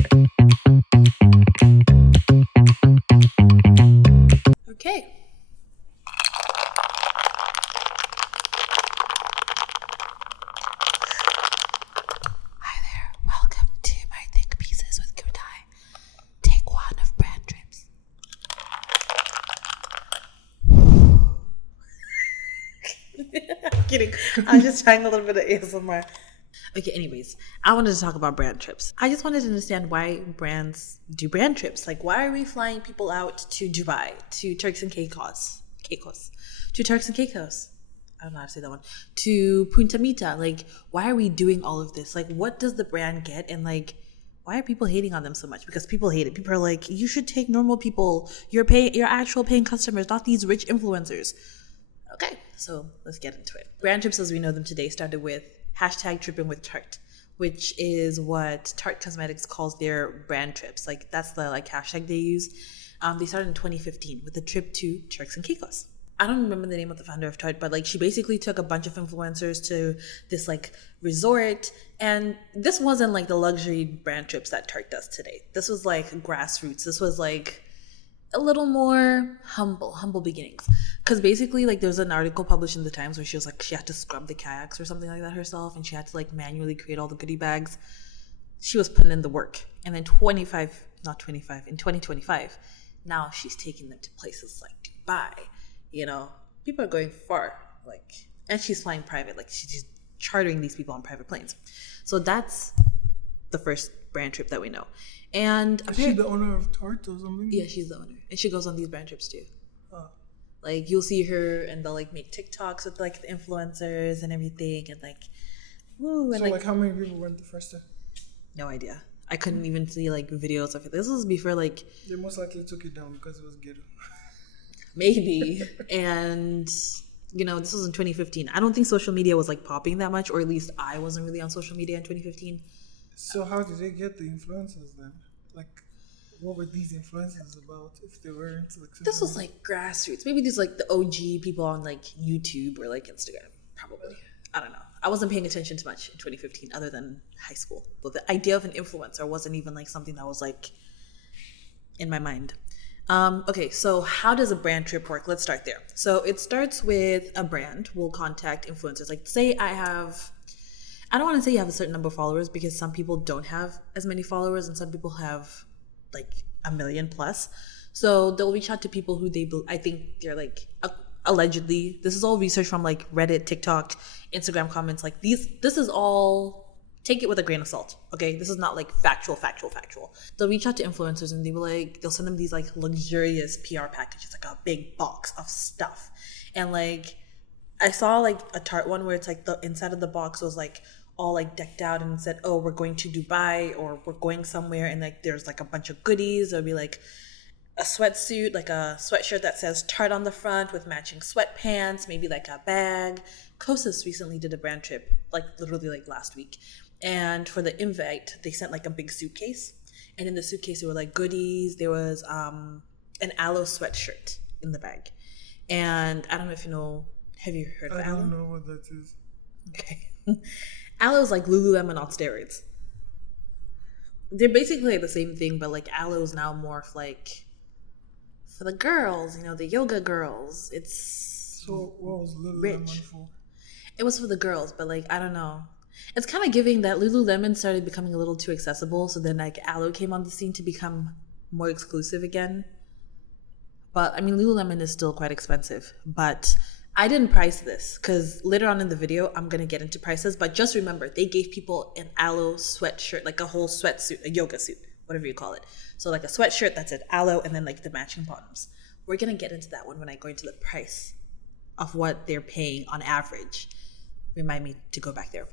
Okay. Hi there. Welcome to my Think Pieces with Kutai. Take one of brand trips. Kidding. I was just trying a little bit of ASMR. Okay, anyways, I wanted to talk about brand trips. I just wanted to understand why brands do brand trips. Like, why are we flying people out to Dubai, to Turks and Caicos, to Turks and Caicos? I don't know how to say that one. To Punta Mita. Like, why are we doing all of this? Like, what does the brand get? And like, why are people hating on them so much? Because people hate it. People are like, you should take normal people, your actual paying customers, not these rich influencers. Okay, so let's get into it. Brand trips as we know them today started with hashtag tripping with Tarte, which is what Tarte Cosmetics calls their brand trips. Like, that's the like hashtag they use. They started in 2015 with a trip to Turks and Caicos. I don't remember the name of the founder of Tarte, but like she basically took a bunch of influencers to this like resort, and this wasn't like the luxury brand trips that Tarte does today. This was like grassroots. This was like a little more humble beginnings. Because basically, like, there was an article published in the Times where she was like, she had to scrub the kayaks or something like that herself, and she had to like manually create all the goodie bags. She was putting in the work. And then in 2025, now she's taking them to places like Dubai. You know, people are going far, like, and she's flying private, like she's just chartering these people on private planes. So that's the first brand trip that we know. And is she the owner of Tarte or something? Yeah, she's the owner, and she goes on these brand trips too. Oh. Like, you'll see her, and they'll like make TikToks with like the influencers and everything, and like, woo. And so like how many people went the first time? No idea. I couldn't even see like videos of it. This was before like. They most likely took it down because it was ghetto. Maybe. And you know, this was in 2015. I don't think social media was like popping that much, or at least I wasn't really on social media in 2015. So how did they get the influencers then? Like, what were these influencers about if they weren't like? This was like grassroots. Maybe these like the OG people on like YouTube or like Instagram. Probably. I don't know. I wasn't paying attention to much in 2015 other than high school. But the idea of an influencer wasn't even like something that was like in my mind. Okay, so how does a brand trip work? Let's start there. So it starts with a brand will contact influencers. Like, say I don't want to say you have a certain number of followers, because some people don't have as many followers and some people have like 1 million plus. So they'll reach out to people who I think they're like, allegedly, this is all research from like Reddit, TikTok, Instagram comments. Like this is all, take it with a grain of salt. Okay. This is not like factual. They'll reach out to influencers and they'll send them these like luxurious PR packages, like a big box of stuff. And like, I saw like a Tarte one where it's like the inside of the box was like all like decked out and said, oh, we're going to Dubai or we're going somewhere, and like there's like a bunch of goodies. There'll be like a sweatsuit, like a sweatshirt that says Tarte on the front with matching sweatpants, maybe like a bag. Kosas recently did a brand trip, like literally like last week, and for the invite they sent like a big suitcase, and in the suitcase there were like goodies. There was an aloe sweatshirt in the bag, and I don't know if you know. Have you heard of aloe? I don't know what that is. Okay. Aloe is like Lululemon on steroids. They're basically like the same thing, but like aloe is now more of like for the girls, you know, the yoga girls. It's so what was Lululemon rich. For? It was for the girls, but like I don't know. It's kind of giving that Lululemon started becoming a little too accessible, so then like aloe came on the scene to become more exclusive again. But I mean, Lululemon is still quite expensive, but I didn't price this because later on in the video, I'm going to get into prices. But just remember, they gave people an aloe sweatshirt, like a whole sweatsuit, a yoga suit, whatever you call it. So like a sweatshirt that said aloe and then like the matching bottoms. We're going to get into that one when I go into the price of what they're paying on average. Remind me to go back there.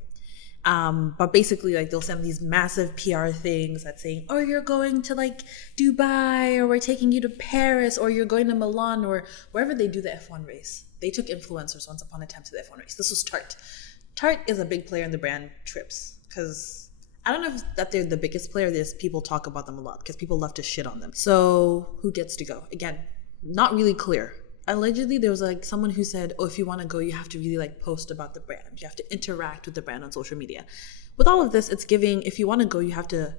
But basically, like, they'll send these massive PR things that's saying, oh, you're going to like Dubai, or we're taking you to Paris, or you're going to Milan, or wherever they do the F1 race. They took influencers once upon a time to the F1 race. This was Tarte. Tarte is a big player in the brand trips because I don't know if that they're the biggest player. There's people talk about them a lot because people love to shit on them. So who gets to go? Again, not really clear. Allegedly, there was like someone who said, oh, if you want to go, you have to really like post about the brand. You have to interact with the brand on social media. With all of this, it's giving, if you want to go, you have to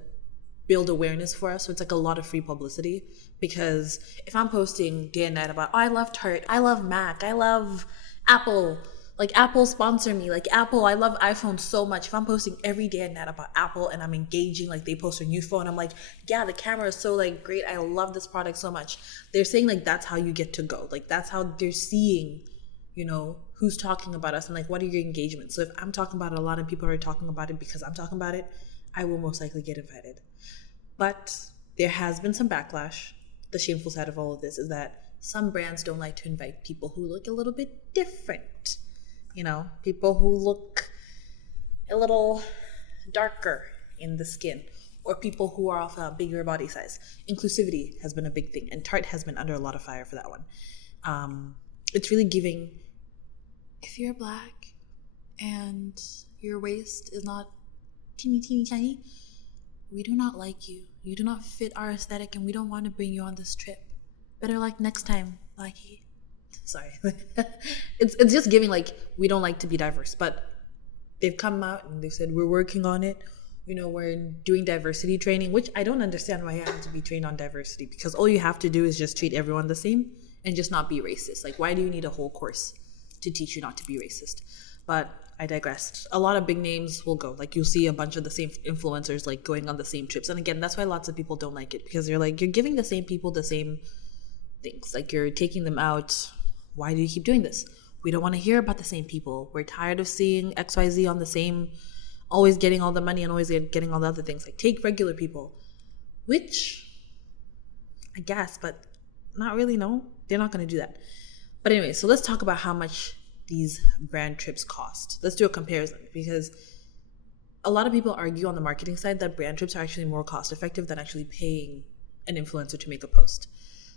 build awareness for us. So it's like a lot of free publicity, because if I'm posting day and night about, oh, I love Tarte, I love Mac, I love Apple, like Apple sponsor me, like Apple, I love iPhone so much. If I'm posting every day and night about Apple and I'm engaging, like they post a new phone, I'm like, yeah, the camera is so like great, I love this product so much. They're saying like that's how you get to go. Like that's how they're seeing, you know, who's talking about us and like what are your engagements. So if I'm talking about it a lot and people are talking about it because I'm talking about it, I will most likely get invited. But there has been some backlash. The shameful side of all of this is that some brands don't like to invite people who look a little bit different. You know, people who look a little darker in the skin, or people who are of a bigger body size. Inclusivity has been a big thing, and Tarte has been under a lot of fire for that one. It's really giving, if you're black and your waist is not teeny, teeny, tiny, we do not like you. You do not fit our aesthetic, and we don't want to bring you on this trip. Better like next time, Blackie. Sorry. It's just giving like we don't like to be diverse, but they've come out and they said we're working on it. You know, we're doing diversity training, which I don't understand why you have to be trained on diversity, because all you have to do is just treat everyone the same and just not be racist. Like, why do you need a whole course to teach you not to be racist? But I digress. A lot of big names will go. Like, you'll see a bunch of the same influencers like going on the same trips. And again, that's why lots of people don't like it, because they're like, you're giving the same people the same things. Like, you're taking them out. Why do you keep doing this? We don't want to hear about the same people. We're tired of seeing XYZ on the same, always getting all the money and always getting all the other things. Like, take regular people, which I guess, but not really. No, they're not going to do that. But anyway, so let's talk about how much these brand trips cost. Let's do a comparison, because a lot of people argue on the marketing side that brand trips are actually more cost effective than actually paying an influencer to make a post.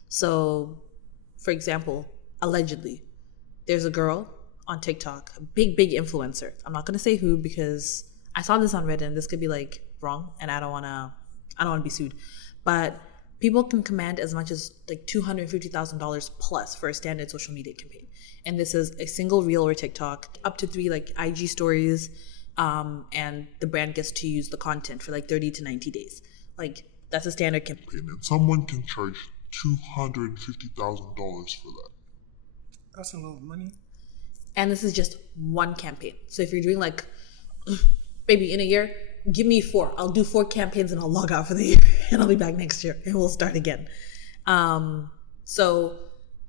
So, for example, allegedly, there's a girl on TikTok, a big influencer. I'm not going to say who, because I saw this on Reddit and this could be like wrong and I don't want to be sued. But people can command as much as like $250,000 plus for a standard social media campaign. And this is a single reel or TikTok, up to 3 like IG stories, and the brand gets to use the content for like 30 to 90 days. Like, that's a standard campaign. And someone can charge $250,000 for that. That's a lot of money. And this is just one campaign. So if you're doing like, maybe in a year, give me 4. I'll do 4 campaigns and I'll log out for the year and I'll be back next year and we'll start again. So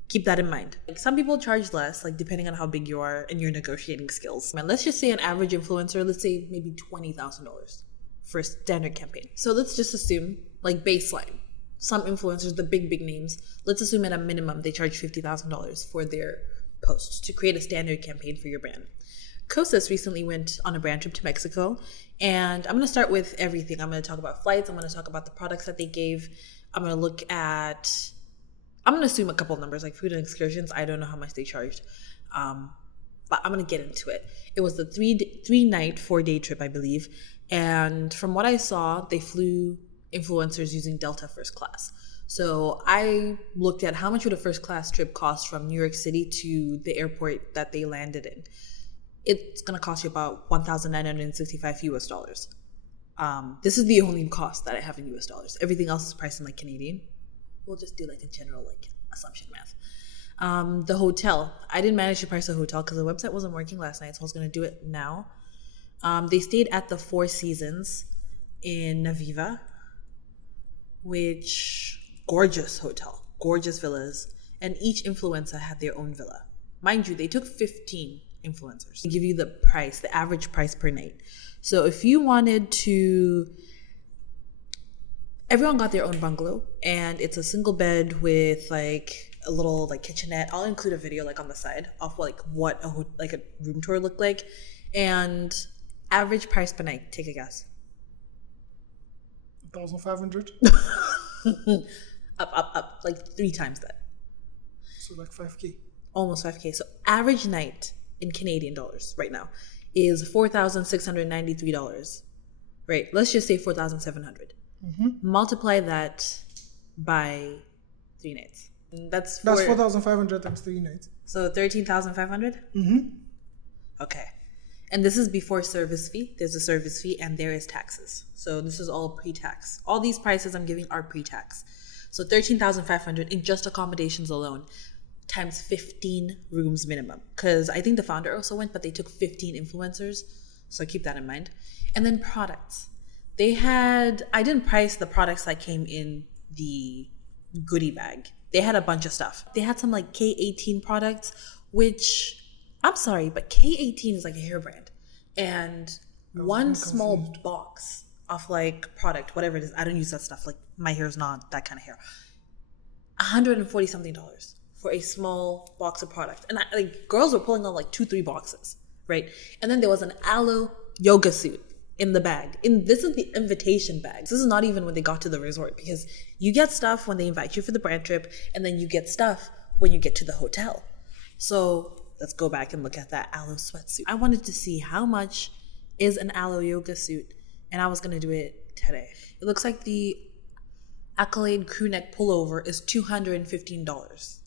keep that in mind. Like, some people charge less, like depending on how big you are and your negotiating skills. And let's just say an average influencer, let's say maybe $20,000 for a standard campaign. So let's just assume, like, baseline, some influencers, the big names, let's assume at a minimum they charge $50,000 for their posts to create a standard campaign for your brand. Kosas recently went on a brand trip to Mexico, and I'm going to start with everything. I'm going to talk about flights. I'm going to talk about the products that they gave. I'm going to assume a couple of numbers, like food and excursions. I don't know how much they charged, but I'm going to get into it. It was the 3-night, 4-day trip, I believe. And from what I saw, they flew influencers using Delta first class. So I looked at how much would a first class trip cost from New York City to the airport that they landed in. It's going to cost you about $1,965 US. This is the only cost that I have in US dollars. Everything else is priced in like Canadian. We'll just do like a general like assumption math. The hotel, I didn't manage to price the hotel because the website wasn't working last night, so I was going to do it now. They stayed at the Four Seasons in Naviva, which gorgeous hotel, gorgeous villas, and each influencer had their own villa. Mind you, they took 15 influencers to give you the price, the average price per night. So if you wanted to, everyone got their own bungalow, and it's a single bed with like a little like kitchenette. I'll include a video like on the side of like what a room tour looked like. And average price per night, take a guess. 1,500. up like 3 times that. So like 5K. Almost 5K. So average night in Canadian dollars right now is $4,693. Right? Let's just say 4,700. Mm-hmm. Multiply that by 3 nights. That's 4,500 times 3 nights. So 13,500? Mm-hmm. Okay. And this is before service fee. There's a service fee and there is taxes. So this is all pre-tax. All these prices I'm giving are pre-tax. So 13,500 in just accommodations alone, times 15 rooms minimum. Because I think the founder also went, but they took 15 influencers. So keep that in mind. And then products. I didn't price the products that came in the goodie bag. They had a bunch of stuff. They had some like K18 products, which I'm sorry, but K18 is like a hair brand. And one small box of like product, whatever it is, I don't use that stuff. Like my hair is not that kind of hair. $140 something for a small box of product. And like girls were pulling on like 2-3 boxes, right? And then there was an aloe yoga suit in the bag. This is the invitation bag. This is not even when they got to the resort, because you get stuff when they invite you for the brand trip, and then you get stuff when you get to the hotel. So let's go back and look at that aloe sweatsuit. I wanted to see how much is an aloe yoga suit, and I was going to do it today. It looks like the Accolade crew neck pullover is $215.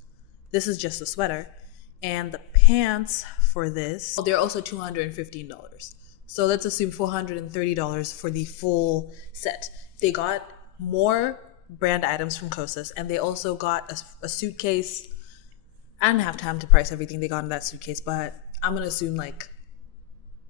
This is just a sweater. And the pants for this, they're also $215. So let's assume $430 for the full set. They got more brand items from Kosas, and they also got a suitcase. I didn't have time to price everything they got in that suitcase, but I'm going to assume like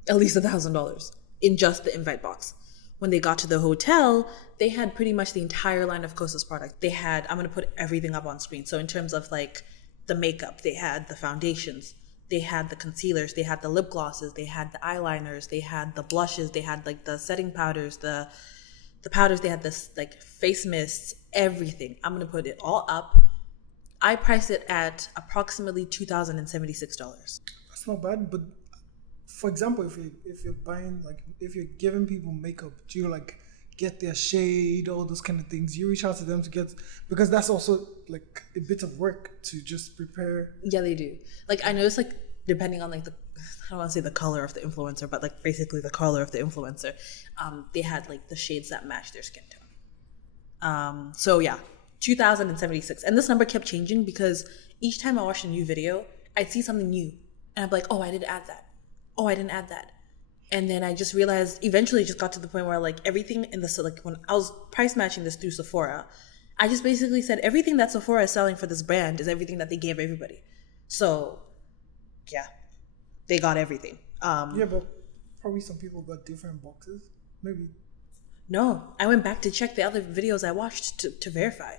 at least $1,000 in just the invite box. When they got to the hotel, they had pretty much the entire line of Kosas product. I'm going to put everything up on screen. So in terms of like the makeup, they had the foundations, they had the concealers, they had the lip glosses, they had the eyeliners, they had the blushes, they had like the setting powders, the powders, they had this like face mists, everything. I'm going to put it all up. I priced it at approximately $2,076. That's not bad, but for example, if you're buying, like, if you're giving people makeup, do you like get their shade, all those kind of things? You reach out to them to get, because that's also like a bit of work to just prepare. Yeah, they do. Like I noticed, like depending on like I don't want to say the color of the influencer, but like basically the color of the influencer, they had like the shades that match their skin tone. So yeah, 2,076, and this number kept changing because each time I watched a new video, I'd see something new, and I'm like, oh, I didn't add that. Oh, I didn't add that. And then I just realized, eventually it just got to the point where like everything in the, like when I was price matching this through Sephora, I just basically said everything that Sephora is selling for this brand is everything that they gave everybody. So yeah, they got everything. Yeah, but probably some people got different boxes. Maybe. No, I went back to check the other videos I watched to verify.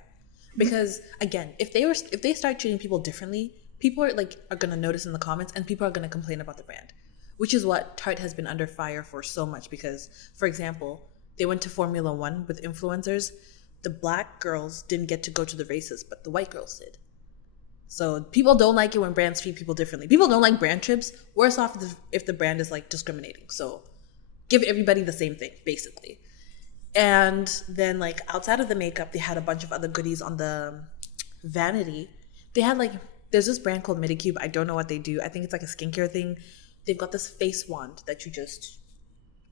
Because again, if they start treating people differently, people are gonna notice in the comments, and people are gonna complain about the brand. Which is what Tarte has been under fire for so much, because, for example, they went to Formula One with influencers. The black girls didn't get to go to the races, but the white girls did. So people don't like it when brands treat people differently. People don't like brand trips. Worse off if the brand is like discriminating. So give everybody the same thing, basically. And then like outside of the makeup, they had a bunch of other goodies on the vanity. They had like, there's this brand called Medicube. I don't know what they do. I think it's like a skincare thing. They've got this face wand that you just,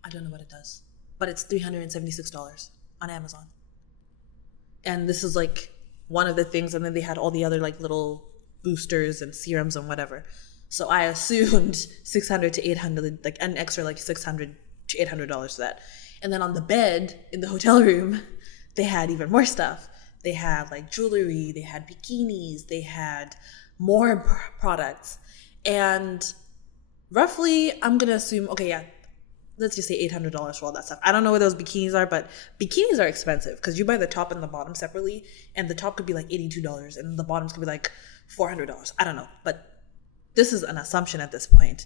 I don't know what it does, but it's $376 on Amazon. And this is like one of the things. And then they had all the other like little boosters and serums and whatever. So I assumed 600 to 800, like an extra like $600 to $800 for that. And then on the bed in the hotel room, they had even more stuff. They had like jewelry, they had bikinis, they had more products. And roughly, I'm going to assume, okay, yeah, let's just say $800 for all that stuff. I don't know where those bikinis are, but bikinis are expensive because you buy the top and the bottom separately, and the top could be like $82 and the bottoms could be like $400. I don't know, but this is an assumption at this point.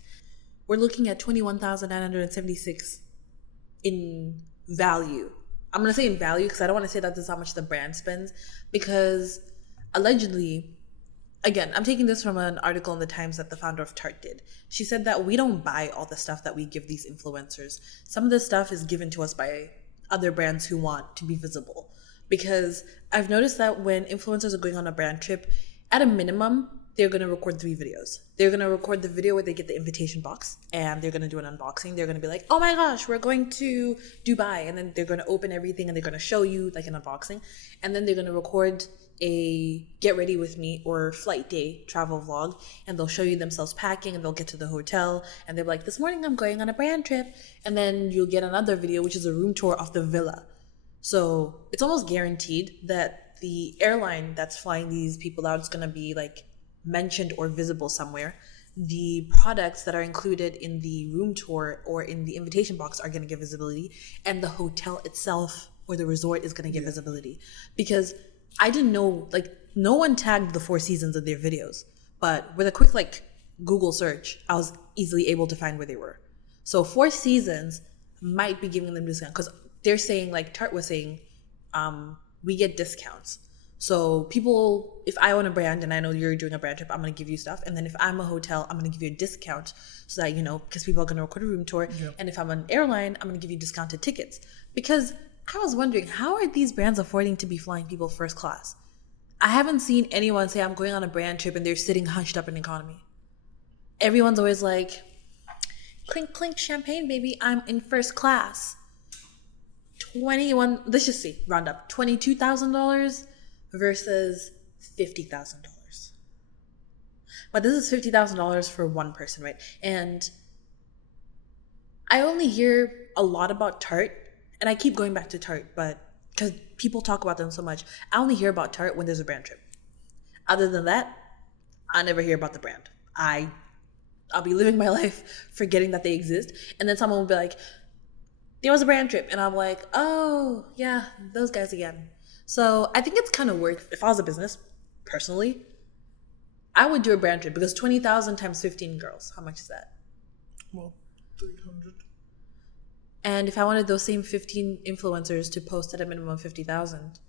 We're looking at $21,976 in value. I'm going to say in value because I don't want to say that this is how much the brand spends, because allegedly, again, I'm taking this from an article in the Times that the founder of Tarte did. She said that we don't buy all the stuff that we give these influencers. Some of this stuff is given to us by other brands who want to be visible. Because I've noticed that when influencers are going on a brand trip, at a minimum, they're going to record 3 videos. They're going to record the video where they get the invitation box and they're going to do an unboxing. They're going to be like, oh my gosh, we're going to Dubai. And then they're going to open everything and they're going to show you like an unboxing. And then they're going to record a get ready with me or flight day travel vlog. And they'll show you themselves packing and they'll get to the hotel. And they're like, this morning I'm going on a brand trip. And then you'll get another video, which is a room tour of the villa. So it's almost guaranteed that the airline that's flying these people out is going to be like mentioned or visible somewhere. The products that are included in the room tour or in the invitation box are going to get visibility, and the hotel itself or the resort is going to get visibility. Because I didn't know, like, no one tagged the 4 seasons of their videos, but with a quick like Google search, I was easily able to find where they were. So 4 seasons might be giving them discount because they're saying, like Tart was saying, we get discounts. So people, if I own a brand and I know you're doing a brand trip, I'm going to give you stuff. And then if I'm a hotel, I'm going to give you a discount so that, you know, because people are going to record a room tour. Yep. And if I'm an airline, I'm going to give you discounted tickets. Because I was wondering, how are these brands affording to be flying people first class? I haven't seen anyone say I'm going on a brand trip and they're sitting hunched up in economy. Everyone's always like, clink, clink, champagne, baby, I'm in first class. Let's just see, round up, $22,000 versus $50,000. But this is $50,000 for one person, right? And I only hear a lot about Tarte, and I keep going back to Tarte, but because people talk about them so much, I only hear about Tarte when there's a brand trip. Other than that, I never hear about the brand. I'll be living my life forgetting that they exist, and then someone will be like, there was a brand trip, and I'm like, oh yeah, those guys again. So I think it's kind of worth, if I was a business, personally, I would do a brand trip because 20,000 times 15 girls, how much is that? Well, 300. And if I wanted those same 15 influencers to post at a minimum of 50,000,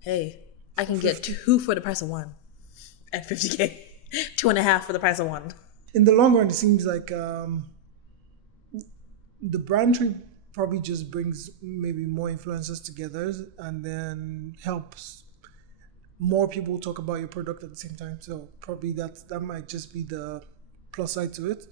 hey, I can get 2 for the price of 1 at 50K, 2.5 for the price of 1. In the long run, it seems like the brand trip probably just brings maybe more influencers together and then helps more people talk about your product at the same time. So probably that might just be the plus side to it,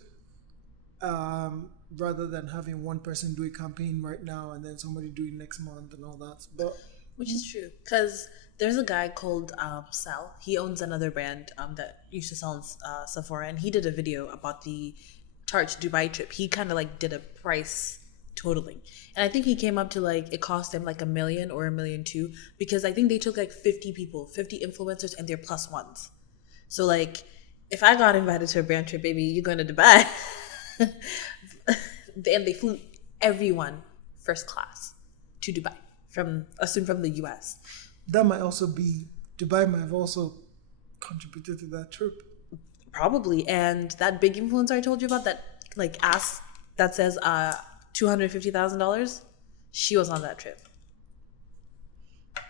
rather than having one person do a campaign right now and then somebody do it next month and all that. But which is true, because there's a guy called Sal. He owns another brand that used to sell in Sephora, and he did a video about the Tarte Dubai trip. He kind of like did a price totaling, and I think he came up to like it cost him like $1 million or $1.2 million, because I think they took like 50 influencers and their plus ones. So like if I got invited to a brand trip, baby, you're going to Dubai. And they flew everyone first class to Dubai from the US. That might also be, Dubai might have also contributed to that trip. Probably. And that big influencer I told you about, that like ass that says $250,000, she was on that trip.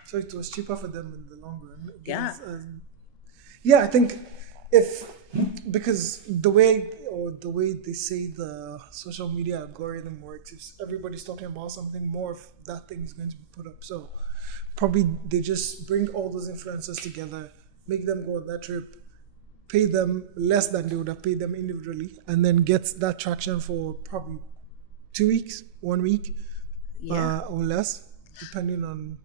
So it was cheaper for them in the long run. Yeah. Yeah, I think because the way they say the social media algorithm works, if everybody's talking about something, more of that thing is going to be put up. So probably they just bring all those influencers together, make them go on that trip, pay them less than they would have paid them individually, and then get that traction for probably 2 weeks, 1 week, or less, depending on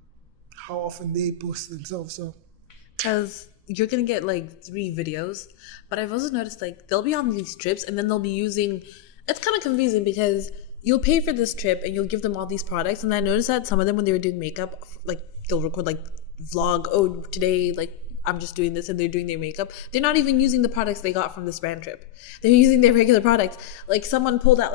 how often they post themselves. So because you're gonna get like 3 videos, but I've also noticed like they'll be on these trips and then they'll be using, it's kind of confusing because you'll pay for this trip and you'll give them all these products, and I noticed that some of them, when they were doing makeup, like they'll record like vlog, oh today like I'm just doing this, and they're doing their makeup. They're not even using the products they got from this brand trip. They're using their regular products. Like someone pulled out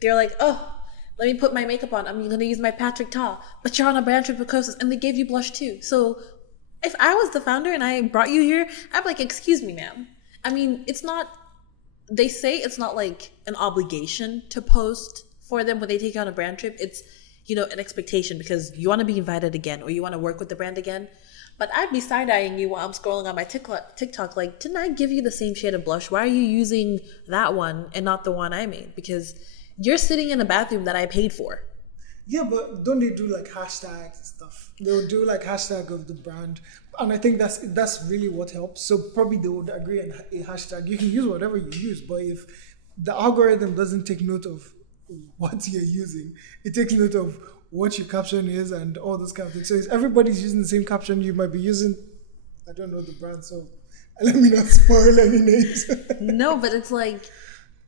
they're like, oh, let me put my makeup on. I'm gonna use my Patrick Ta, but you're on a brand trip with Kosas, and they gave you blush too. So if I was the founder and I brought you here, I'd be like, excuse me, ma'am. I mean, they say it's not like an obligation to post for them when they take you on a brand trip. It's, an expectation because you want to be invited again or you want to work with the brand again. But I'd be side-eyeing you while I'm scrolling on my TikTok, like, didn't I give you the same shade of blush? Why are you using that one and not the one I made? Because you're sitting in a bathroom that I paid for. Yeah, but don't they do like hashtags and stuff? They'll do like hashtag of the brand, and I think that's really what helps. So probably they would agree on a hashtag. You can use whatever you use, but if the algorithm doesn't take note of what you're using, it takes note of what your caption is and all those kind of things. So if everybody's using the same caption, you might be using, I don't know the brand, so let me not spoil any names. No, but it's like,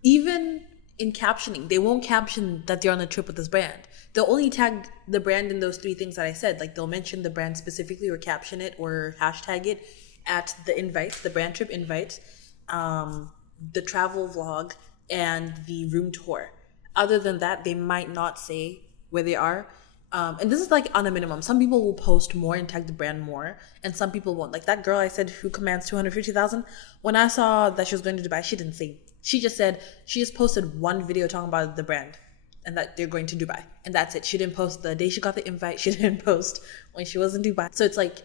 even in captioning, they won't caption that they're on a trip with this brand. They'll only tag the brand in those three things that I said. Like, they'll mention the brand specifically or caption it or hashtag it at the invite, the brand trip invite, the travel vlog, and the room tour. Other than that, they might not say where they are. And this is like on a minimum. Some people will post more and tag the brand more, and some people won't. Like that girl I said who commands 250,000. When I saw that she was going to Dubai, she didn't say. She just said she just posted one video talking about the brand and that they're going to Dubai, and that's it. She didn't post the day she got the invite. She didn't post when she was in Dubai. So it's like,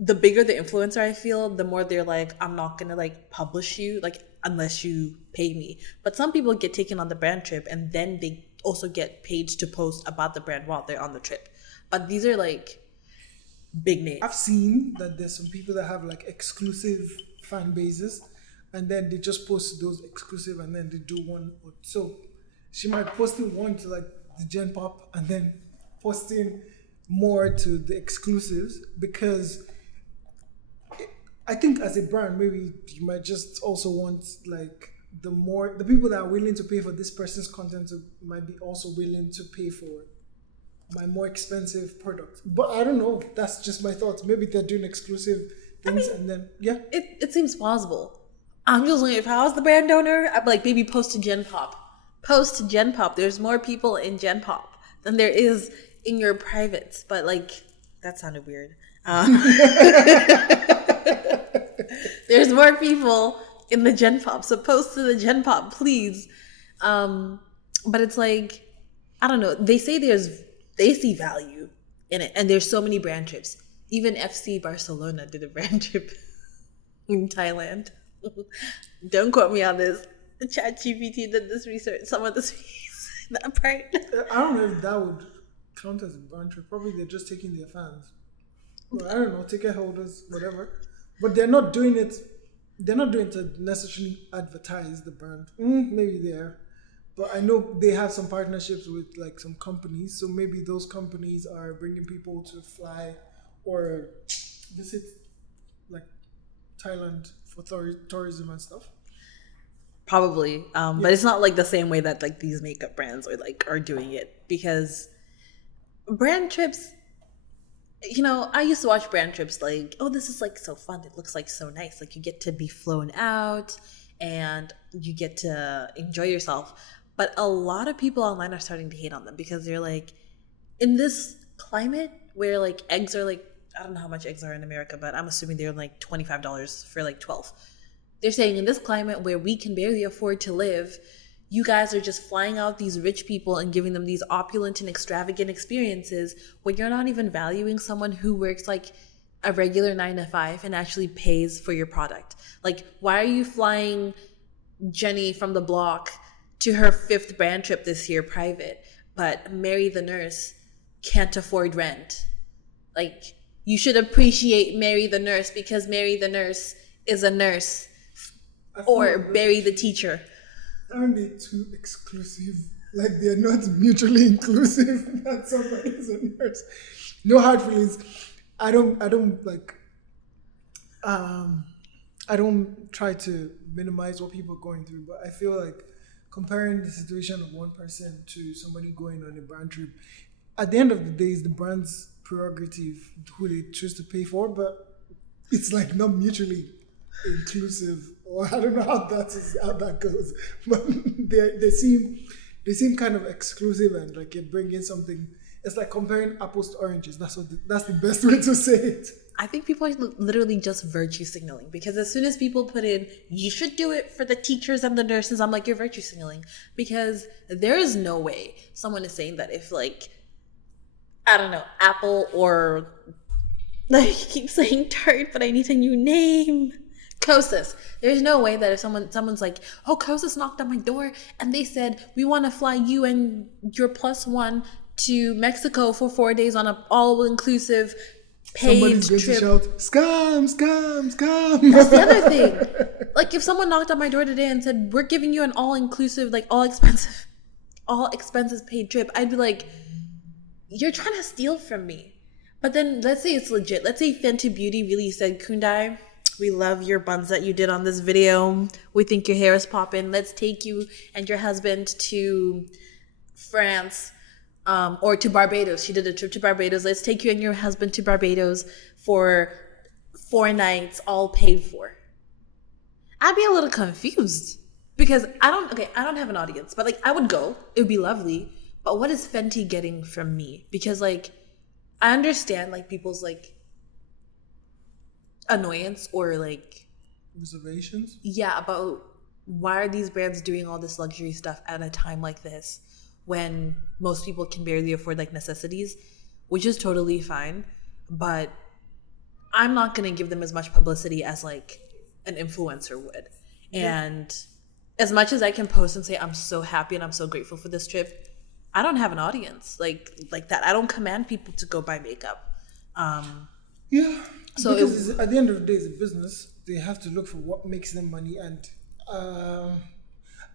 the bigger the influencer I feel, the more they're like, I'm not gonna like publish you, like, unless you pay me. But some people get taken on the brand trip and then they also get paid to post about the brand while they're on the trip. But these are like big names. I've seen that there's some people that have like exclusive fan bases, and then they just post those exclusive, and then they do one. So she might posting one to like the Gen Pop, and then posting more to the exclusives, because I think as a brand, maybe you might just also want like the people that are willing to pay for this person's content might be also willing to pay for my more expensive product. But I don't know. That's just my thoughts. Maybe they're doing exclusive things, and then yeah. It seems plausible. I'm just like, if I was the brand owner, I'd be like, maybe post to Gen Pop. Post to Gen Pop. There's more people in Gen Pop than there is in your privates. But like, that sounded weird. There's more people in the Gen Pop, so post to the Gen Pop, please. But it's like, I don't know. They say they see value in it, and there's so many brand trips. Even FC Barcelona did a brand trip in Thailand. Don't quote me on this. ChatGPT did this research. Some of this that part. I don't know if that would count as a brand trip. Probably they're just taking their fans. Well, I don't know, ticket holders, whatever. But they're not doing it. They're not doing it to necessarily advertise the brand. Maybe they are, but I know they have some partnerships with like some companies. So maybe those companies are bringing people to fly or visit like Thailand for tourism and stuff. Probably, but it's not like the same way that like these makeup brands are doing it, because brand trips. You know, I used to watch brand trips like, oh, this is like so fun. It looks like so nice. Like, you get to be flown out and you get to enjoy yourself. But a lot of people online are starting to hate on them, because they're like, in this climate where like eggs are like, I don't know how much eggs are in America, but I'm assuming they're like $25 for like 12. They're saying in this climate where we can barely afford to live, you guys are just flying out these rich people and giving them these opulent and extravagant experiences when you're not even valuing someone who works like a regular 9 to 5 and actually pays for your product. Like, why are you flying Jenny from the block to her 5th brand trip this year private, but Mary the nurse can't afford rent? Like, you should appreciate Mary the nurse because Mary the nurse is a nurse, or Barry the teacher. Aren't they too exclusive? Like, they're not mutually inclusive that somebody is a nurse. No hard feelings. I don't try to minimize what people are going through, but I feel like comparing the situation of one person to somebody going on a brand trip, at the end of the day, it's the brand's prerogative who they choose to pay for, but it's like not mutually inclusive, or I don't know how that goes, but they seem kind of exclusive, and like it bring in something. It's like comparing apples to oranges. That's the best way to say it. I think people are literally just virtue signaling, because as soon as people put in, you should do it for the teachers and the nurses, I'm like, you're virtue signaling, because there is no way someone is saying that if like, I don't know, Apple or like, I keep saying Tarte, but I need a new name. Kosas. There's no way that if someone's like, oh, Kosas knocked on my door and they said, we want to fly you and your +1 to Mexico for 4 days on an all-inclusive paid Somebody's going trip. to shout, scam, scam, scam. That's the other thing. Like, if someone knocked on my door today and said, we're giving you an all-inclusive, like, all expenses paid trip, I'd be like, you're trying to steal from me. But then let's say it's legit. Let's say Fenty Beauty really said, Kundai, we love your buns that you did on this video. We think your hair is popping. Let's take you and your husband to France or to Barbados. She did a trip to Barbados. Let's take you and your husband to Barbados for 4 nights, all paid for. I'd be a little confused because I don't have an audience, but like I would go. It would be lovely. But what is Fenty getting from me? Because like I understand like people's like annoyance or like Reservations? yeah, about why are these brands doing all this luxury stuff at a time like this when most people can barely afford like necessities, which is totally fine. But I'm not going to give them as much publicity as like an influencer would. Yeah. And as much as I can post and say I'm so happy and I'm so grateful for this trip, I don't have an audience like that. I don't command people to go buy makeup. Yeah. So because at the end of the day, it's a business. They have to look for what makes them money, and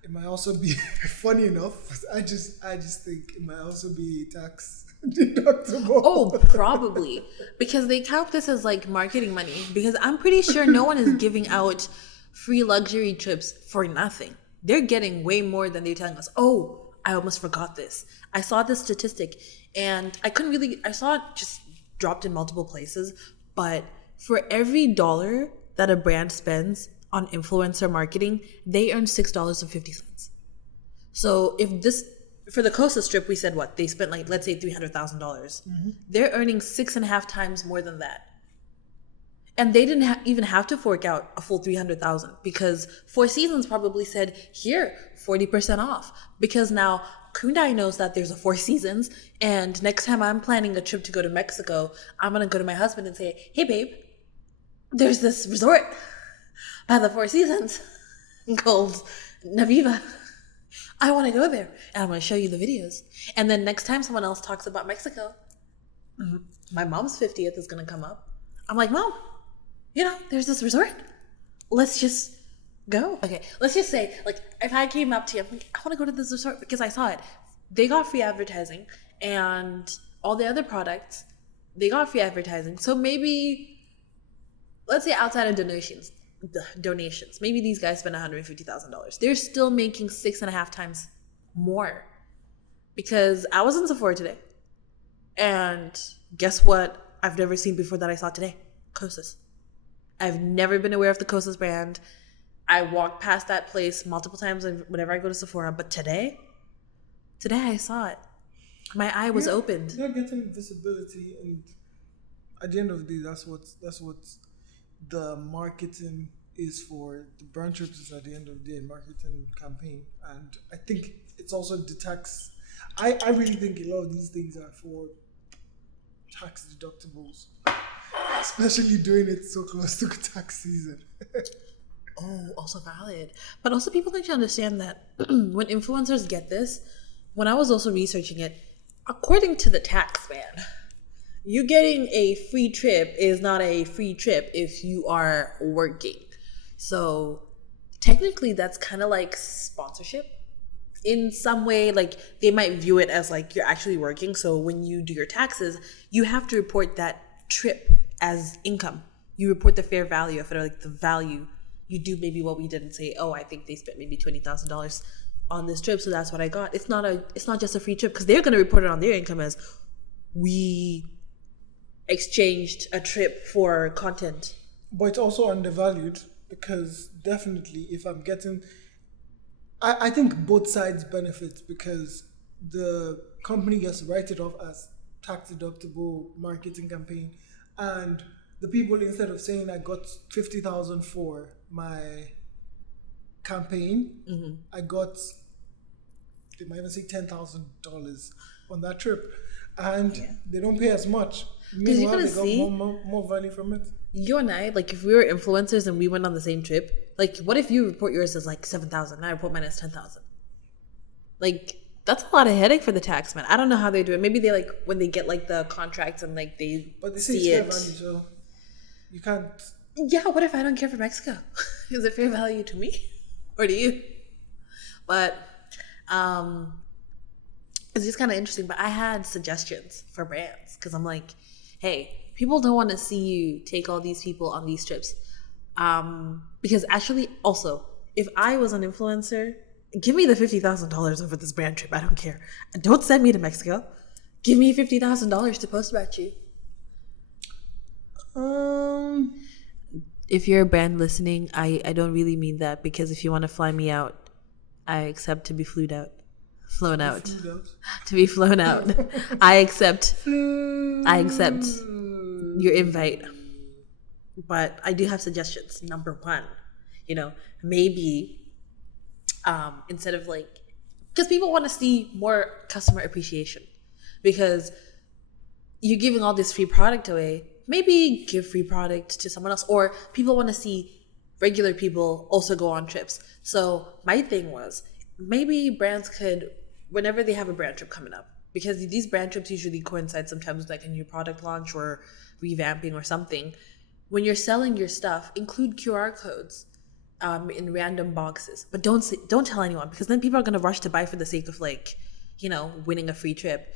it might also be funny enough. I just think it might also be tax deductible. Oh, probably. Because they count this as like marketing money. Because I'm pretty sure no one is giving out free luxury trips for nothing. They're getting way more than they're telling us. Oh, I almost forgot this. I saw this statistic and I saw it just dropped in multiple places. But for every dollar that a brand spends on influencer marketing, they earn $6.50. So for the Costa Strip, we said what? They spent like, let's say $300,000. They're earning 6.5 times more than that. And they didn't even have to fork out a full $300,000 because Four Seasons probably said, here, 40% off. Because now Kundai knows that there's a Four Seasons, and next time I'm planning a trip to go to Mexico, I'm going to go to my husband and say, hey babe, there's this resort by the Four Seasons called Naviva. I want to go there and I'm going to show you the videos. And then next time someone else talks about Mexico, my mom's 50th is going to come up. I'm like, Mom, there's this resort. Let's just go. Okay, let's just say, like, if I came up to you, I'm like, I want to go to this resort because I saw it. They got free advertising, and all the other products, they got free advertising. So maybe, let's say outside of donations, maybe these guys spend $150,000. They're still making 6.5 times more. Because I was in Sephora today, and guess what I've never seen before that I saw today? Kosas. I've never been aware of the Kosas brand. I walked past that place multiple times whenever I go to Sephora, but today I saw it. My eye was opened. They're getting visibility, and at the end of the day, that's what the marketing is for. The brand trips is at the end of the day marketing campaign, and I think it's also the tax. I really think a lot of these things are for tax deductibles, especially doing it so close to tax season. Oh, also valid. But also people need to understand that when influencers get this, when I was also researching it, according to the tax man, you getting a free trip is not a free trip if you are working. So technically that's kind of like sponsorship. In some way, like they might view it as like you're actually working. So when you do your taxes, you have to report that trip as income. You report the fair value of it, or like the value. You do maybe what we did and say, oh, I think they spent maybe $20,000 on this trip, so that's what I got. It's not just a free trip, because they're going to report it on their income as we exchanged a trip for content. But it's also undervalued, because definitely if I'm getting, I think both sides benefit, because the company gets to write it off as tax deductible marketing campaign, and the people, instead of saying I got 50,000 for my campaign, I got, they might even say $10,000 on that trip, and they don't pay as much. Meanwhile, they got more value from it. You and I, like, if we were influencers and we went on the same trip, like, what if you report yours as like 7,000 and I report mine as 10,000? Like, That's a lot of headache for the tax man. I don't know how they do it. Maybe they like when they get like the contracts and like they But they say see it's fair it. value, so you can't. Yeah, what if I don't care for Mexico? Is it fair value to me or to you? But it's just kind of interesting. But I had suggestions for brands because I'm like, hey, people don't want to see you take all these people on these trips. Because actually, also, if I was an influencer, give me the $50,000 over this brand trip. I don't care. And don't send me to Mexico. Give me $50,000 to post about you. If you're a brand listening, I don't really mean that, because if you want to fly me out, I accept to be flown out. To be flown out. I accept your invite. But I do have suggestions. Number one, maybe instead of like, because people want to see more customer appreciation, because you're giving all this free product away. Maybe give free product to someone else, or people want to see regular people also go on trips. So my thing was, maybe brands could, whenever they have a brand trip coming up, because these brand trips usually coincide sometimes with like a new product launch or revamping or something. When you're selling your stuff, include QR codes in random boxes, but don't tell anyone, because then people are going to rush to buy for the sake of like, winning a free trip.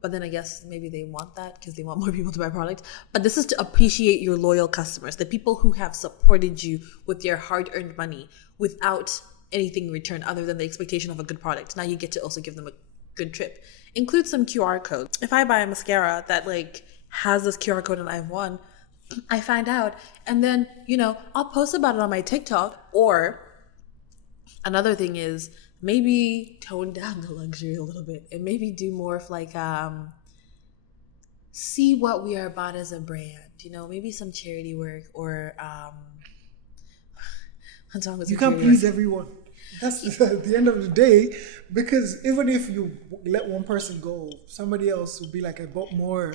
But then I guess maybe they want that because they want more people to buy product. But this is to appreciate your loyal customers, the people who have supported you with their hard-earned money without anything in return other than the expectation of a good product. Now you get to also give them a good trip. Include some QR codes. If I buy a mascara that like has this QR code and I've won, I find out, and then I'll post about it on my TikTok. Or another thing is, maybe tone down the luxury a little bit and maybe do more of like see what we are about as a brand, maybe some charity work, or what's wrong with you can't please everyone. That's at the end of the day, because even if you let one person go, somebody else will be like, I bought more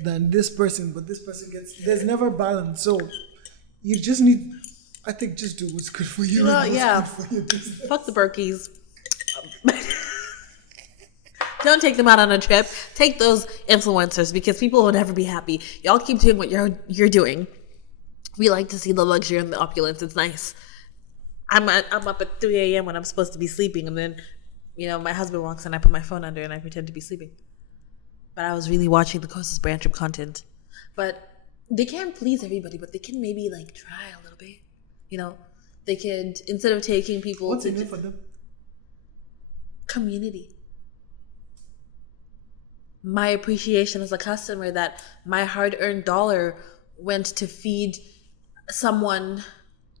than this person, but this person gets, there's never balance. So you just need, I think, just do what's good for you. Yeah. Good for your business. Fuck the Berkeys. Don't take them out on a trip. Take those influencers, because people will never be happy. Y'all keep doing what you're doing. We like to see the luxury and the opulence. It's nice. I'm up at 3 a.m. when I'm supposed to be sleeping, and then my husband walks in, I put my phone under and I pretend to be sleeping. But I was really watching the Coast's brand trip content. But they can't please everybody, but they can maybe like try a little bit. They could, instead of taking people What's to in it for them? Community. My appreciation as a customer, that my hard-earned dollar went to feed someone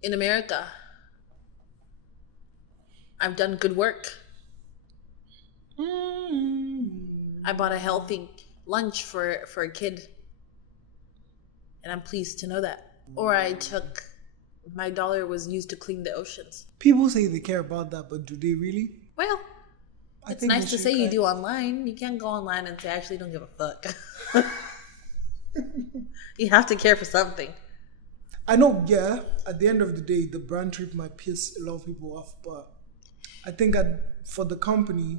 in America. I've done good work. I bought a healthy lunch for a kid, and I'm pleased to know that. Or my dollar was used to clean the oceans. People say they care about that, but do they really? Well, it's nice to say you do online. You can't go online and say, I actually don't give a fuck. You have to care for something. I know, yeah, at the end of the day, the brand trip might piss a lot of people off, but I think for the company,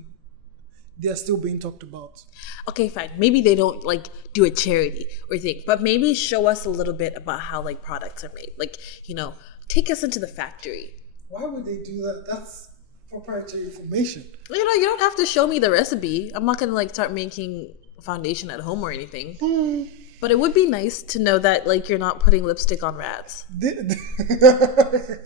they're still being talked about. Okay, fine. Maybe they don't like do a charity or thing, but maybe show us a little bit about how like products are made. Like, take us into the factory. Why would they do that? That's proprietary information. You don't have to show me the recipe. I'm not gonna like start making foundation at home or anything. But it would be nice to know that like you're not putting lipstick on rats.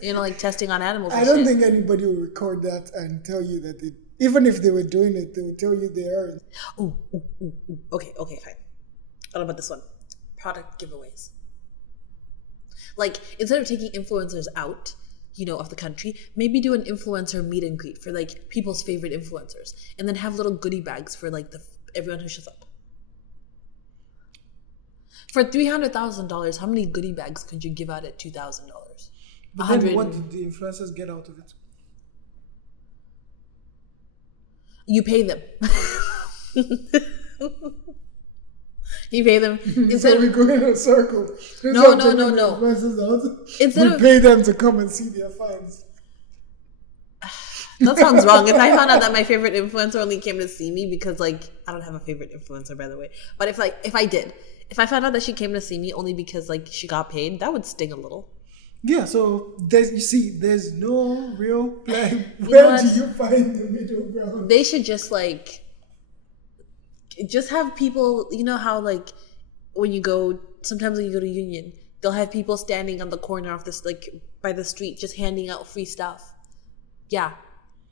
Like testing on animals. I don't think anybody will record that and tell you that even if they were doing it, they would tell you they aren't. Ooh. Okay, fine. What about this one? Product giveaways. Like, instead of taking influencers out, of the country, maybe do an influencer meet and greet for like people's favorite influencers, and then have little goodie bags for like everyone who shows up. For $300,000, how many goodie bags could you give out at $2,000? But then what did the influencers get out of it? You pay them. You pay them. Instead we go in a circle. No. We pay them to come and see their fines. That sounds wrong. If I found out that my favorite influencer only came to see me because, like, I don't have a favorite influencer, by the way. But if I found out that she came to see me only because, like, she got paid, that would sting a little. Yeah, so there's no real plan. Where do you find the middle ground? They should just have people, you know how, like, sometimes when you go to Union, they'll have people standing on the corner of this, like, by the street, just handing out free stuff. Yeah.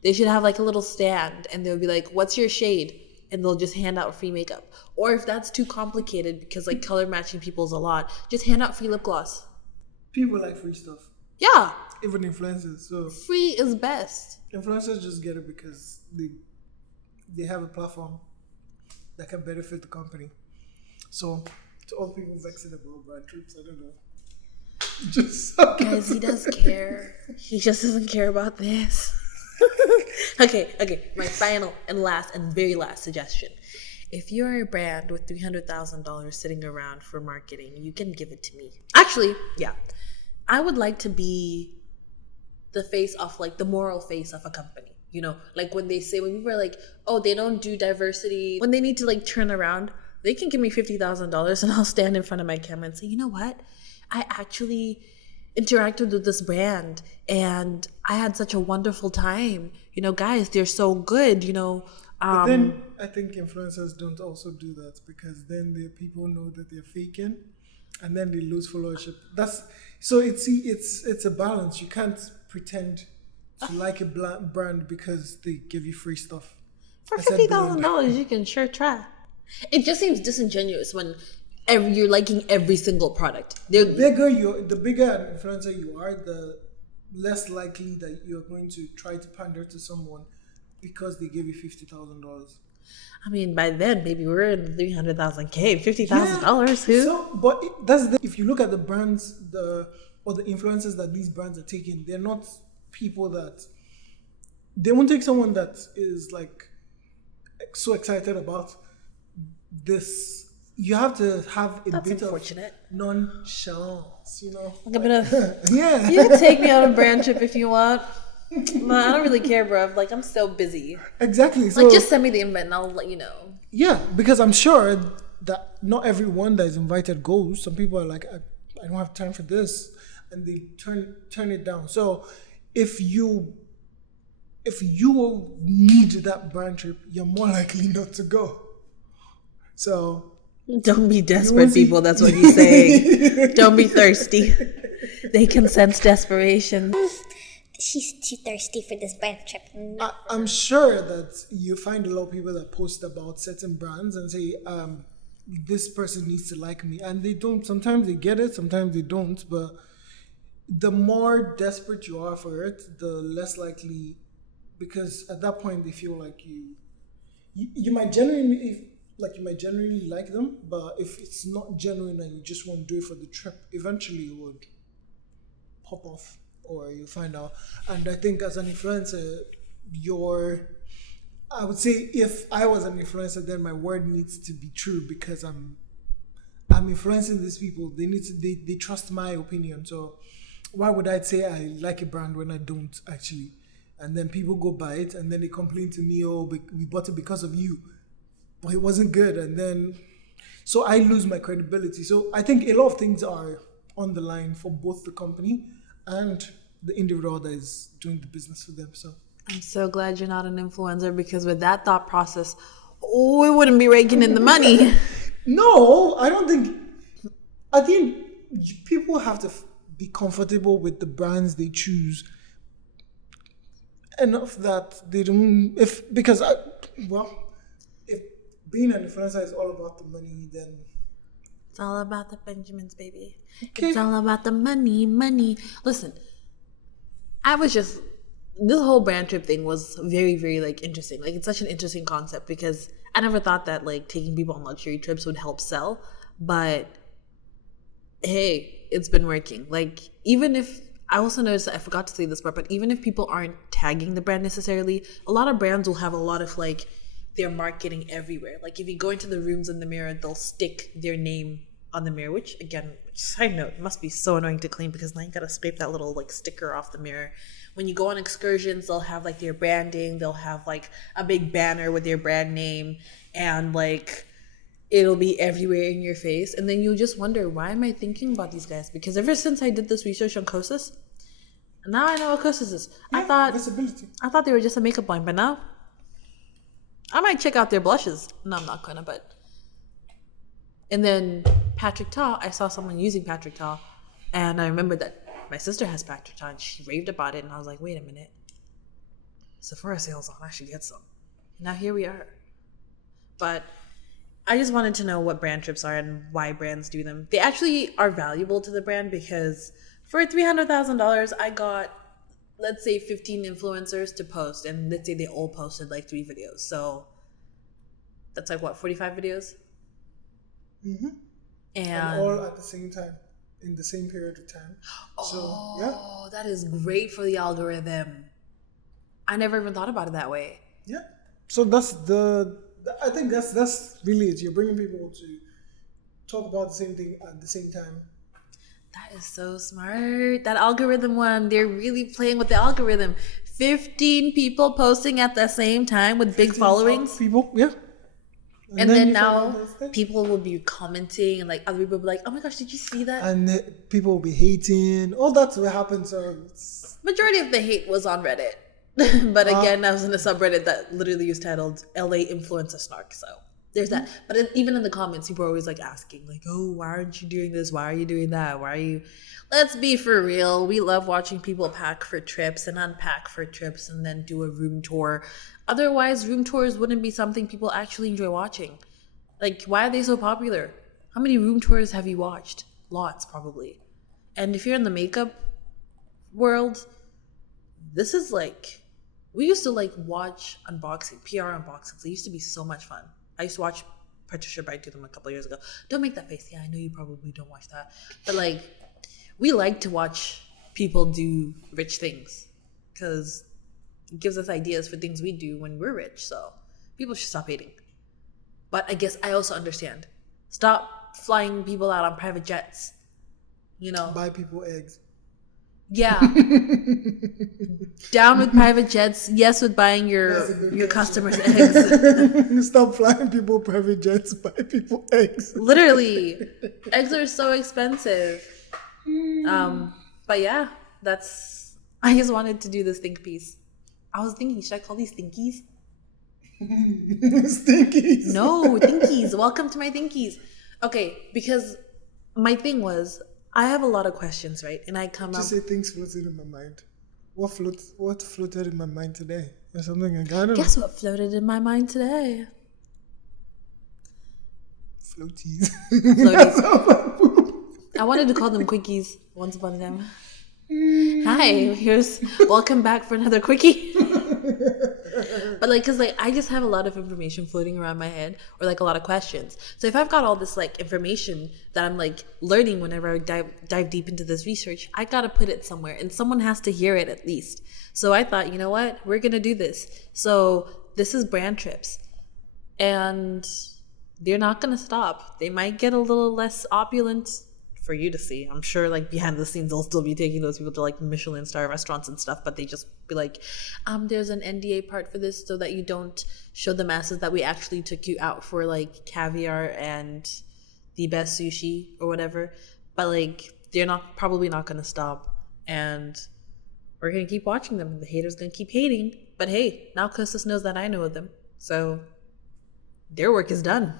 They should have, like, a little stand, and they'll be like, what's your shade? And they'll just hand out free makeup. Or if that's too complicated, because, like, color matching people's a lot, just hand out free lip gloss. People like free stuff. Yeah. Even influencers. So Free is best. influencers just get it because they have a platform that can benefit the company. So to all people vexed about brand trips, I don't know. Just Guys, he does care. He just doesn't care about this. Okay. My final and last and very last suggestion. If you're a brand with $300,000 sitting around for marketing, you can give it to me. Actually, yeah. I would like to be the face of, like, the moral face of a company. You know, like when people are like, oh, they don't do diversity. When they need to, like, turn around, they can give me $50,000 and I'll stand in front of my camera and say, you know what? I actually interacted with this brand and I had such a wonderful time. You know, guys, they're so good, you know. But then I think influencers don't also do that because then the people know that they're faking and then they lose followership. It's a balance. You can't pretend to like a brand because they give you free stuff. For $50,000, you can sure try. It just seems disingenuous when you're liking every single product. The bigger an influencer you are, the less likely that you're going to try to pander to someone because they give you $50,000. I mean, by then, baby, we're in 300,000K. $50,000, who? So, but if you look at the brands, or the influencers that these brands are taking, they're not people that they won't take someone that is like so excited about this. You have to have a bit unfortunate. Of nonchalance, you know. Like a bit of yeah. You can take me on a brand trip if you want. But I don't really care, bro. Like, I'm so busy. Exactly. So, like, just send me the invite and I'll let you know. Yeah, because I'm sure that not everyone that is invited goes. Some people are like, I don't have time for this, and they turn it down. So if you need that brand trip, you're more likely not to go. So don't be desperate, people. That's what he's saying. Don't be thirsty. They can sense desperation. She's too thirsty for this brand trip. No. I'm sure that you find a lot of people that post about certain brands and say, this person needs to like me. And they don't. Sometimes they get it, sometimes they don't. But the more desperate you are for it, the less likely, because at that point they feel like you might genuinely like them, but if it's not genuine and you just want to do it for the trip, eventually it would pop off. Or you find out. And I think as an influencer, I would say if I was an influencer, then my word needs to be true because I'm influencing these people. They trust my opinion. So why would I say I like a brand when I don't actually? And then people go buy it and then they complain to me, oh, we bought it because of you. But it wasn't good. And then, so I lose my credibility. So I think a lot of things are on the line for both the company and the individual that is doing the business for them. So I'm so glad you're not an influencer because with that thought process, we wouldn't be raking in the money. No, I don't think. I think people have to be comfortable with the brands they choose. Enough that they don't. If being an influencer is all about the money, then it's all about the Benjamins, baby. Okay. It's all about the money. Listen, this whole brand trip thing was very, very, like, interesting. Like, it's such an interesting concept because I never thought that, like, taking people on luxury trips would help sell. But, hey, it's been working. Like, even if, I also noticed that I forgot to say this part, but even if people aren't tagging the brand necessarily, a lot of brands will have a lot of, like, their marketing everywhere. Like, if you go into the rooms in the mirror, they'll stick their name on the mirror, which again, side note, must be so annoying to clean because now you gotta scrape that little like sticker off the mirror. When you go on excursions, they'll have like their branding, they'll have like a big banner with their brand name, and like it'll be everywhere in your face. And then you just wonder, why am I thinking about these guys? Because ever since I did this research on Kosas, now I know what Kosas is. Yeah, visibility. I thought they were just a makeup line, but now I might check out their blushes. No, I'm not gonna, but. And then Patrick Ta, I saw someone using Patrick Ta, and I remembered that my sister has Patrick Ta, and she raved about it, and I was like, wait a minute. Sephora sales on, I should get some. Now here we are. But I just wanted to know what brand trips are and why brands do them. They actually are valuable to the brand because for $300,000, I got, let's say, 15 influencers to post, and let's say they all posted like 3 videos. So that's like what, 45 videos? Mm-hmm. And all at the same time, in the same period of time. So, yeah. That is great for the algorithm. I never even thought about it that way. Yeah. So I think that's really it. You're bringing people to talk about the same thing at the same time. That is so smart. That algorithm one, they're really playing with the algorithm. 15 people posting at the same time with big followings. People, yeah. And then now people will be commenting and like other people will be like, oh my gosh, did you see that? And people will be hating. All that's what happens. So majority of the hate was on Reddit. But again, I was in a subreddit that literally was titled LA Influencer Snark. So there's that. But even in the comments, people are always like asking like, oh, why aren't you doing this? Why are you doing that? Why are you... Let's be for real. We love watching people pack for trips and unpack for trips and then do a room tour. Otherwise, room tours wouldn't be something people actually enjoy watching. Like, why are they so popular? How many room tours have you watched? Lots, probably. And if you're in the makeup world, this is like... We used to like watch unboxing, PR unboxings. They used to be so much fun. I used to watch Patricia Bright do them a couple of years ago. Don't make that face. Yeah, I know you probably don't watch that. But like, we like to watch people do rich things because it gives us ideas for things we do when we're rich. So people should stop hating. But I guess I also understand. Stop flying people out on private jets. You know, buy people eggs. Yeah. Down with private jets. Yes, with buying your customers eggs. Stop flying people private jets. Buy people eggs. Literally, eggs are so expensive. But yeah, I just wanted to do this think piece. I was thinking, should I call these thinkies? Stinkies. No, thinkies. Welcome to my thinkies. Okay, because my thing was, I have a lot of questions, right? And I come up... Just say things floated in my mind. What floated in my mind today? Or something like that. Guess what floated in my mind today? Floaties. I wanted to call them quickies once upon a time. Hi, welcome back for another quickie. But like, cause like I just have a lot of information floating around my head, or like a lot of questions. So if I've got all this like information that I'm like learning whenever I dive deep into this research, I gotta put it somewhere, and someone has to hear it at least. So I thought, you know what, we're gonna do this. So this is brand trips, and they're not gonna stop. They might get a little less opulent for you to see. I'm sure like behind the scenes they'll still be taking those people to like Michelin star restaurants and stuff, but they just be like, there's an NDA part for this so that you don't show the masses that we actually took you out for like caviar and the best sushi or whatever. But like they're probably not gonna stop, and we're gonna keep watching them. The haters gonna keep hating, but hey, now Kostas knows that I know of them, so their work is done.